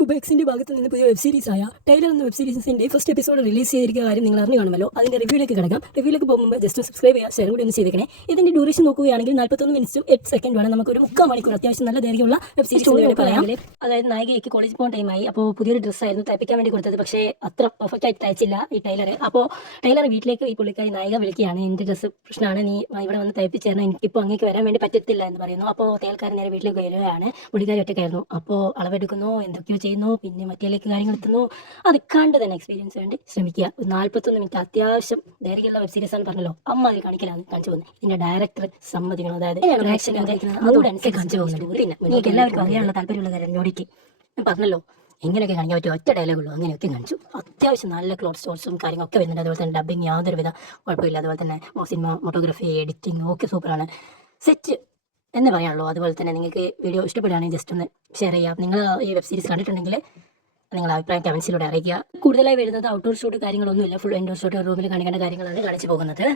ബുബെക്സിന്റെ ഭാഗത്ത് നിന്ന് പുതിയ വെബ് സീരീസ് ആയ ടൈലർ എന്ന വെബ് സീരീസിന്റെ ഫസ്റ്റ് എപ്പിസോഡ് റിലീസ് ചെയ്തിരിക്കുന്ന കാര്യം നിങ്ങൾ അറിഞ്ഞു കാണുമല്ലോ. അതിന്റെ റിവ്യൂലേക്ക് കിടക്കാം. റിവ്യൂലേക്ക് പോകുമ്പോൾ ജസ്റ്റ് സബ്സ്ക്രൈബ് ചെയ്യുക, ഷെയർ കൂടി ഒന്ന് ചെയ്തേക്കണേ. ഇതിന്റെ ഡ്യൂറേഷൻ നോക്കുകയാണെങ്കിൽ 41 മിനിറ്റും 8 സെക്കൻഡ് വേണം. നമുക്ക് ഒരു 3/4 മണിക്കൂർ അത്യാവശ്യം നല്ല ദൈർഘ്യമുള്ള വെബ് സീരീസ് പറയാം. അതായത് നായികയ്ക്ക് കോളേജ് പോകാൻ ടൈമായി. അപ്പോൾ പുതിയൊരു ഡ്രസ്സായിരുന്നു തയ്പ്പിക്കാൻ വേണ്ടി കൊടുത്തത്. പക്ഷേ അത്ര പെർഫെക്റ്റ് ആയിട്ട് തയ്ച്ചില്ല ഈ ടൈലർ. അപ്പോൾ ടൈലർ വീട്ടിലേക്ക് ഈ പുള്ളിക്കാരി നായിക വിളിക്കുകയാണ്, എൻ്റെ ഡ്രസ്സ് പ്രശ്നമാണ്, നീ ഇവിടെ വന്ന് തയ്പ്പിച്ചു തരണം, എനിക്കിപ്പോൾ അങ്ങേക്ക് വരാൻ വേണ്ടി പറ്റത്തില്ല എന്ന് പറയുന്നു. അപ്പോൾ തേൽക്കാരൻ നേരെ വീട്ടിലേക്ക് വരികയാണ്. പുള്ളിക്കാരി ഒറ്റയ്ക്കായിരുന്നു. അപ്പോൾ അളവെടുക്കുന്നു, എന്തൊക്കെയോ ചെയ്യുന്നു, പിന്നെ മറ്റേലേക്ക് കാര്യങ്ങൾ എത്തുന്നു. അത് കണ്ട് തന്നെ എക്സ്പീരിയൻസ് വേണ്ടി ശ്രമിക്കുക. 41 മിനിറ്റ് അത്യാവശ്യം ദൈർഘ്യമുള്ള വെബ് സീരീസ് ആണ് പറഞ്ഞല്ലോ. അമ്മ അതിൽ കാണിക്കലാണ് കാണിച്ചു പോകുന്നത്. ഇതിന്റെ ഡയറക്ടർ സമ്മതിക്കണം, അതായത് അതോടനുസരിച്ച് കാണിച്ചു പോകുന്നത്. പിന്നെ നിങ്ങൾക്ക് എല്ലാവർക്കും അറിയാനുള്ള താല്പര്യമുള്ള കാര്യം നോടിക്ക് ഞാൻ പറഞ്ഞല്ലോ, എങ്ങനെയൊക്കെ കാണിക്കാൻ പറ്റും, ഒറ്റ ഡയലോഗുള്ളൂ, അങ്ങനെയൊക്കെ കാണിച്ചു. അത്യാവശ്യം നല്ല ക്ലോത്ത് സ്റ്റോർസും കാര്യങ്ങളൊക്കെ വരുന്നുണ്ട്. അതുപോലെ തന്നെ ഡബിങ് യാതൊരുവിധ കുഴപ്പമില്ല. അതുപോലെ തന്നെ സിനിമ ഫോട്ടോഗ്രാഫി എഡിറ്റിംഗ് ഒക്കെ സൂപ്പറാണ്. സെറ്റ് എന്ന് പറയാനുള്ളൂ. അതുപോലെ തന്നെ നിങ്ങൾക്ക് വീഡിയോ ഇഷ്ടപ്പെടുകയാണെങ്കിൽ ജസ്റ്റ് ഒന്ന് ഷെയർ ചെയ്യാം. നിങ്ങൾ ഈ വെബ് സീരീസ് കണ്ടിട്ടുണ്ടെങ്കിൽ നിങ്ങളുടെ അഭിപ്രായം കമൻസിലൂടെ അറിയിക്കുക. കൂടുതലായി വരുന്നത് ഔട്ട്ഡോർ ഷൂട്ട് കാര്യങ്ങളൊന്നുമില്ല, ഫുൾ ഇൻഡോർ ഷൂട്ട് റൂമിൽ കാണിക്കേണ്ട കാര്യങ്ങളാണ് കാണിച്ചു പോകുന്നത്.